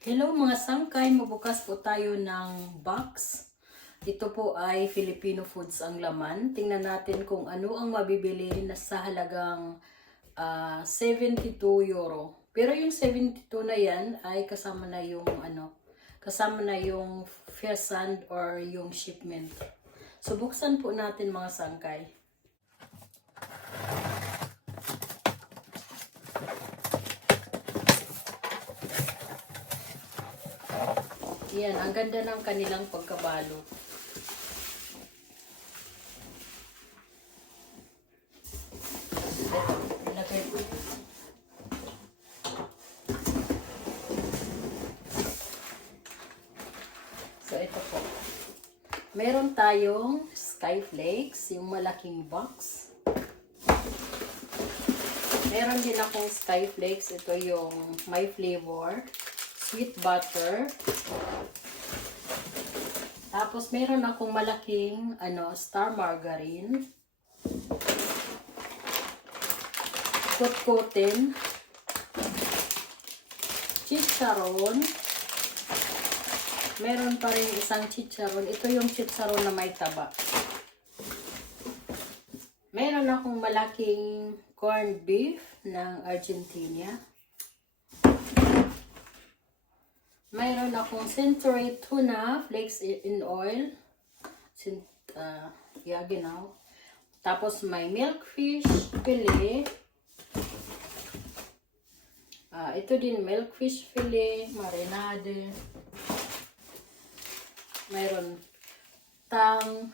Hello mga sangkay, mabukas po tayo ng box. Ito po ay Filipino foods ang laman. Tingnan natin kung ano ang mabibili na sa halagang 72 euro. Pero yung 72 na yan ay kasama na yung kasama na yung pheasant or yung shipment. So buksan po natin mga sangkay. Yan, ang ganda ng kanilang pagkabalot. Lagay ko. So, ito po. Meron tayong Skyflakes, yung malaking box. Meron din akong Skyflakes. Ito yung my flavor. Sweet butter. Tapos, meron akong malaking star margarine. Kutkutin. Chicharon. Meron pa rin isang chicharon. Ito yung chicharon na may taba. Meron akong malaking corned beef ng Argentina. Mayroon akong Century tuna flakes in oil. Genau. Tapos may milkfish fillet. Ito din milkfish fillet, marinade. Mayroon tang.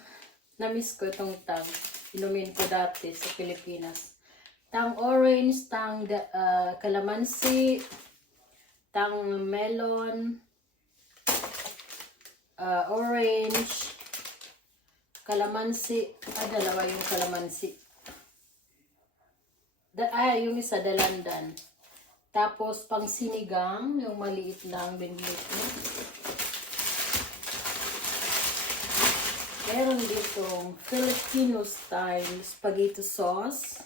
Na-miss ko itong tang. Inumin ko dati sa Pilipinas. Tang orange, tang calamansi, tang melon, orange, calamansi, dalawa yung calamansi. Yung isa dalandan. Tapos pang sinigang, yung maliit lang binili ko. Meron ditong Filipino style spaghetti sauce.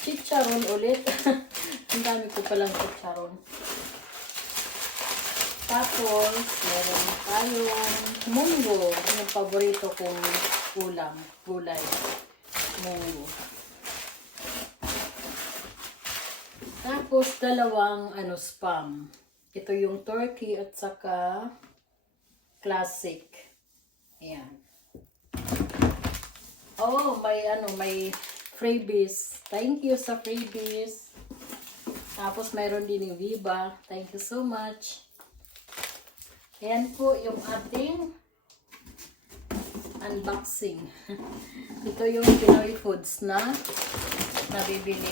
Chicharon ulit. Ang dami ko palang chicharon. Tapos, meron tayong munggo. Yung paborito kong ulam. Gulay. Munggo. Tapos, dalawang spam. Ito yung turkey at saka classic. Ayan. Oh, may freebies. Thank you sa freebies. Tapos, mayroon din yung Viva. Thank you so much. Ayan po yung ating unboxing. Ito yung Pinoy foods na nabibili.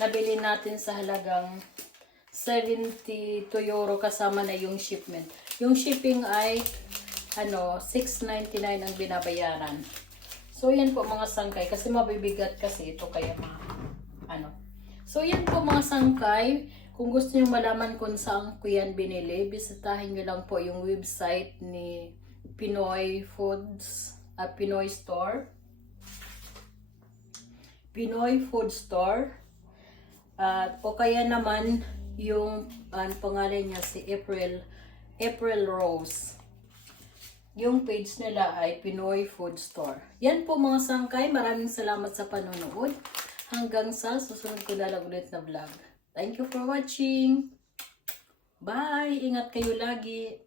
Nabili natin sa halagang 72 euro kasama na yung shipment. Yung shipping ay 6.99 ang binabayaran. So yan po mga sangkay kasi mabibigat kasi ito kaya So yan po mga sangkay. Kung gusto niyo malaman kung saan ko yan binili, bisitahin niyo lang po yung website ni Pinoy Foods at Pinoy Store. Pinoy Food Store. O kaya naman yung pangalan niya si April Rose. Yung page nila ay Pinoy Food Store. Yan po mga sangkay. Maraming salamat sa panonood. Hanggang sa susunod ko na lang ulit na vlog. Thank you for watching. Bye! Ingat kayo lagi.